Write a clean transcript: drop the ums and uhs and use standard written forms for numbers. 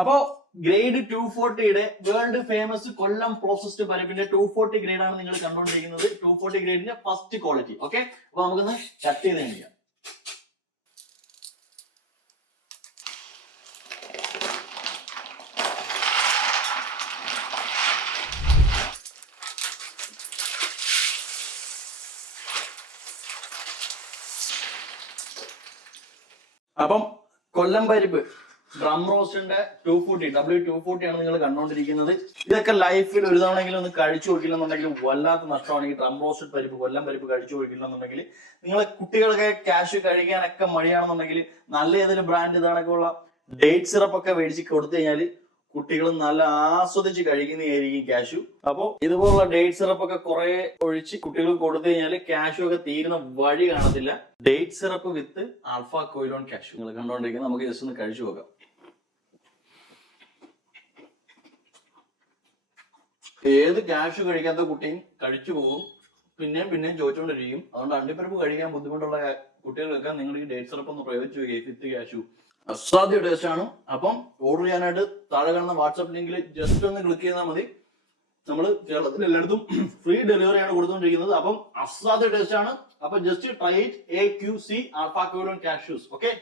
അപ്പോ grade 240 world famous കൊല്ലം processed പരിപ്പിന്റെ 240 grade ആണ് നിങ്ങൾ കണ്ടുകൊണ്ടിരിക്കുന്നത്. 240 ഗ്രേഡിന്റെ ഫസ്റ്റ് ക്വാളിറ്റി. ഓക്കെ, അപ്പൊ നമുക്കൊന്ന് കട്ട് ചെയ്ത് കാണിക്കാം. അപ്പം കൊല്ലം പരിപ്പ് ഡ്രം റോസ്റ്റിന്റെ 240 W240 ആണ് നിങ്ങൾ കണ്ടുകൊണ്ടിരിക്കുന്നത്. ഇതൊക്കെ ലൈഫിൽ ഒരു തവണയെങ്കിലും ഒന്ന് കഴിച്ചു നോക്കില്ലെന്നുണ്ടെങ്കിൽ വല്ലാത്ത നഷ്ടമാണ്. ഈ ഡ്രം റോസ്റ്റഡ് പരിപ്പ് കൊല്ലം പരിപ്പ് കഴിച്ചു നോക്കില്ലെന്നുണ്ടെങ്കിൽ നിങ്ങളെ കുട്ടികളൊക്കെ ക്യാഷ് കഴിക്കാനൊക്കെ മടിയാണെന്നുണ്ടെങ്കിൽ നല്ല ഏതെങ്കിലും ബ്രാൻഡ് ഇതാണൊക്കെയുള്ള ഡേറ്റ് സിറപ്പ് ഒക്കെ മേടിച്ച് കൊടുത്തു കഴിഞ്ഞാൽ കുട്ടികൾ നല്ല ആസ്വദിച്ച് കഴിക്കുന്നതായിരിക്കും കാഷ്യൂ. അപ്പൊ ഇതുപോലുള്ള ഡേറ്റ് സിറപ്പ് ഒക്കെ കുറെ ഒഴിച്ച് കുട്ടികൾ കൊടുത്തു കഴിഞ്ഞാൽ കാഷ്യൂ ഒക്കെ തീരുന്ന വഴി കാണത്തില്ല. ഡേറ്റ് സിറപ്പ് വിത്ത് ആൽഫ കൊയിലോൺ കാഷ്യൂ നിങ്ങൾ കണ്ടുകൊണ്ടിരിക്കുന്നത്. നമുക്ക് ജസ്റ്റ് ഒന്ന് കഴിച്ചു നോക്കാം. ഏത് കാഷ്യൂ കഴിക്കാത്ത കുട്ടിയും കഴിച്ചു പോകും, പിന്നെയും ചോദിച്ചുകൊണ്ടിരിക്കും. അതുകൊണ്ട് അണ്ടിപ്പരിപ്പ് കഴിക്കാൻ ബുദ്ധിമുട്ടുള്ള കുട്ടികൾക്ക് നിങ്ങൾ ഈ ഡേറ്റ് സിറപ്പ് ഒന്ന് പ്രയോഗിച്ചു വിത്ത് കാഷ്യൂ. അസാധ്യ ടേസ്റ്റ് ആണ്. അപ്പം ഓർഡർ ചെയ്യാനായിട്ട് താഴെ കാണുന്ന വാട്സ്ആപ്പ് ലിങ്കിൽ ജസ്റ്റ് ഒന്ന് ക്ലിക്ക് ചെയ്താൽ മതി. നമ്മൾ കേരളത്തിൽ എല്ലായിടത്തും ഫ്രീ ഡെലിവറി ആണ് കൊടുത്തുകൊണ്ടിരിക്കുന്നത്. അപ്പം അസാധ്യ ടേസ്റ്റ് ആണ്. അപ്പൊ just try it. AQC alpha Quilon cashews. Okay.